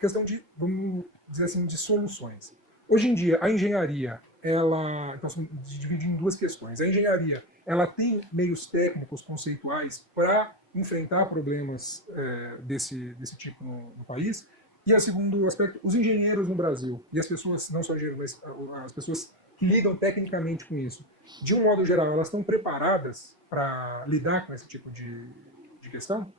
questão de, vamos dizer assim, de soluções. Hoje em dia, a engenharia, ela, então, divide em duas questões. A engenharia, ela tem meios técnicos, conceituais, para enfrentar problemas desse tipo no país. E o segundo aspecto, os engenheiros no Brasil, e as pessoas, não só engenheiros, mas as pessoas que lidam tecnicamente com isso, de um modo geral, elas estão preparadas para lidar com esse tipo de questão?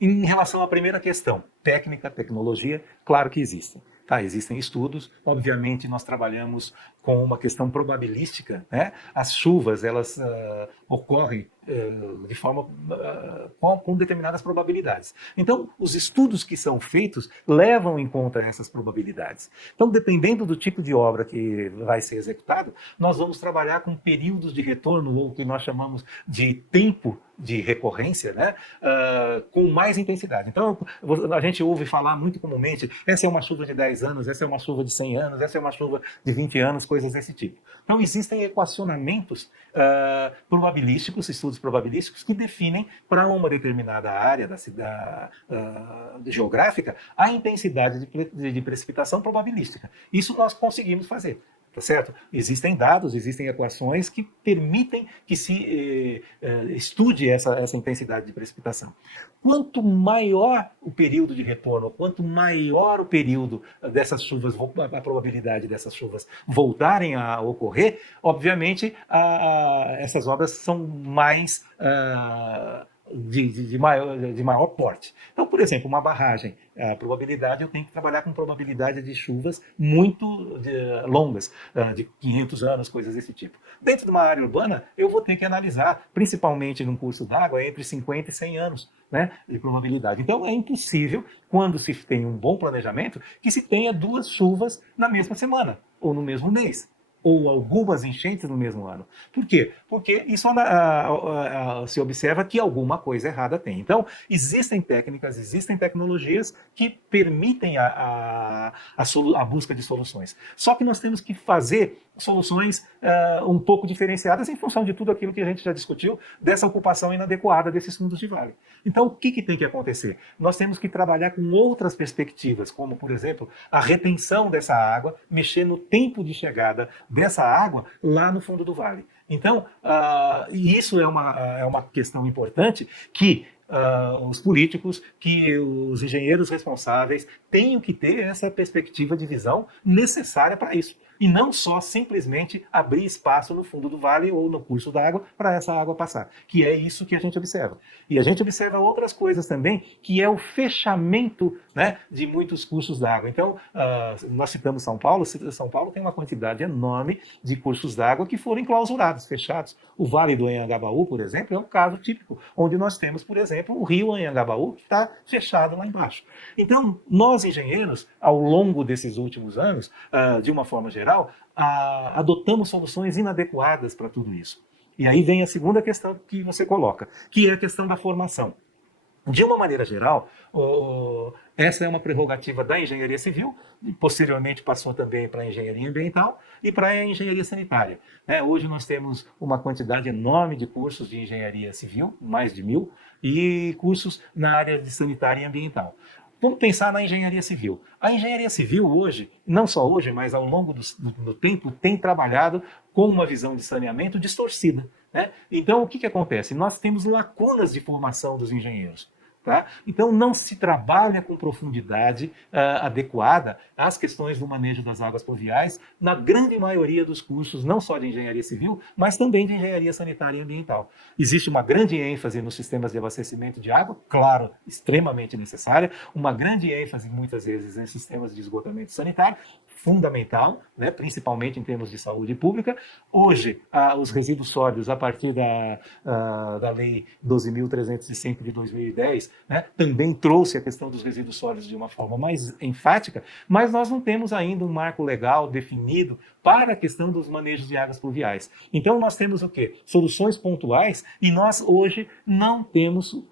Em relação à primeira questão, técnica, tecnologia, claro que existem. Tá, existem estudos, obviamente nós trabalhamos com uma questão probabilística, né? As chuvas, elas ocorrem de forma com determinadas probabilidades. Então, os estudos que são feitos levam em conta essas probabilidades. Então, dependendo do tipo de obra que vai ser executado, nós vamos trabalhar com períodos de retorno, ou o que nós chamamos de tempo de recorrência, né? Com mais intensidade. Então, a gente ouve falar muito comumente, essa é uma chuva de 10 anos, essa é uma chuva de 100 anos, essa é uma chuva de 20 anos, coisas desse tipo. Então, existem equacionamentos probabilísticos, estudos probabilísticos, que definem para uma determinada área geográfica a intensidade de precipitação probabilística. Isso nós conseguimos fazer. Tá certo? Existem dados, existem equações que permitem que se estude essa intensidade de precipitação. Quanto maior o período de retorno, quanto maior o período dessas chuvas, a probabilidade dessas chuvas voltarem a ocorrer, obviamente essas obras são mais de maior porte. Então, por exemplo, uma barragem, a probabilidade, eu tenho que trabalhar com probabilidade de chuvas muito longas, de 500 anos, coisas desse tipo. Dentro de uma área urbana, eu vou ter que analisar, principalmente num curso d'água, entre 50 e 100 anos, né, de probabilidade. Então, é impossível, quando se tem um bom planejamento, que se tenha duas chuvas na mesma semana ou no mesmo mês, ou algumas enchentes no mesmo ano. Por quê? Porque isso se observa que alguma coisa errada tem. Então, existem técnicas, existem tecnologias que permitem a busca de soluções. Só que nós temos que fazer soluções um pouco diferenciadas em função de tudo aquilo que a gente já discutiu, dessa ocupação inadequada desses fundos de vale. Então, o que tem que acontecer? Nós temos que trabalhar com outras perspectivas, como, por exemplo, a retenção dessa água, mexer no tempo de chegada dessa água lá no fundo do vale. Então, e isso é uma questão importante que os políticos, que os engenheiros responsáveis tenham que ter essa perspectiva de visão necessária para isso. E não só simplesmente abrir espaço no fundo do vale ou no curso d'água para essa água passar, que é isso que a gente observa. E a gente observa outras coisas também, que é o fechamento, né, de muitos cursos d'água. Então, nós citamos São Paulo. São Paulo tem uma quantidade enorme de cursos d'água que foram enclausurados, fechados. O Vale do Anhangabaú, por exemplo, é um caso típico, onde nós temos, por exemplo, o rio Anhangabaú, que está fechado lá embaixo. Então, nós engenheiros, ao longo desses últimos anos, de uma forma geral, adotamos soluções inadequadas para tudo isso. E aí vem a segunda questão que você coloca, que é a questão da formação. De uma maneira geral, essa é uma prerrogativa da engenharia civil, e posteriormente passou também para a engenharia ambiental e para a engenharia sanitária. Hoje nós temos uma quantidade enorme de cursos de engenharia civil, mais de 1000, e cursos na área de sanitária e ambiental. Vamos pensar na engenharia civil. A engenharia civil hoje, não só hoje, mas ao longo do tempo, tem trabalhado com uma visão de saneamento distorcida, né? Então, o que acontece? Nós temos lacunas de formação dos engenheiros. Tá? Então, não se trabalha com profundidade adequada às questões do manejo das águas pluviais na grande maioria dos cursos, não só de engenharia civil, mas também de engenharia sanitária e ambiental. Existe uma grande ênfase nos sistemas de abastecimento de água, claro, extremamente necessária, uma grande ênfase, muitas vezes, em sistemas de esgotamento sanitário, fundamental, né, principalmente em termos de saúde pública. Hoje, os resíduos sólidos, a partir da Lei 12.305 de 2010, né, também trouxe a questão dos resíduos sólidos de uma forma mais enfática, mas nós não temos ainda um marco legal definido para a questão dos manejos de águas pluviais. Então, nós temos o quê? Soluções pontuais, e nós hoje não temos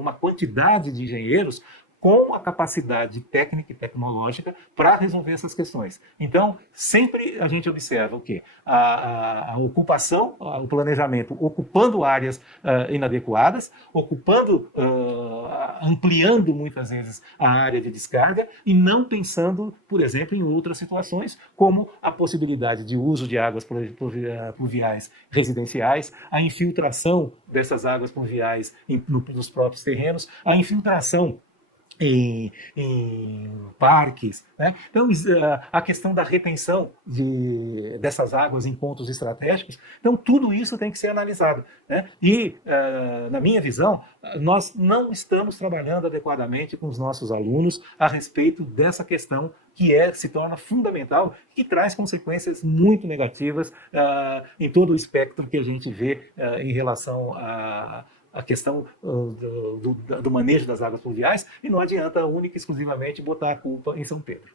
uma quantidade de engenheiros com a capacidade técnica e tecnológica para resolver essas questões. Então, sempre a gente observa o quê? A ocupação, o planejamento ocupando áreas inadequadas, ampliando muitas vezes a área de descarga e não pensando, por exemplo, em outras situações, como a possibilidade de uso de águas pluviais residenciais, a infiltração dessas águas pluviais nos próprios terrenos, a infiltração em parques, né? Então, a questão da retenção dessas águas em pontos estratégicos, então tudo isso tem que ser analisado, né? E, na minha visão, nós não estamos trabalhando adequadamente com os nossos alunos a respeito dessa questão que se torna fundamental, que traz consequências muito negativas em todo o espectro que a gente vê em relação a questão do manejo das águas pluviais, e não adianta única e exclusivamente botar a culpa em São Pedro.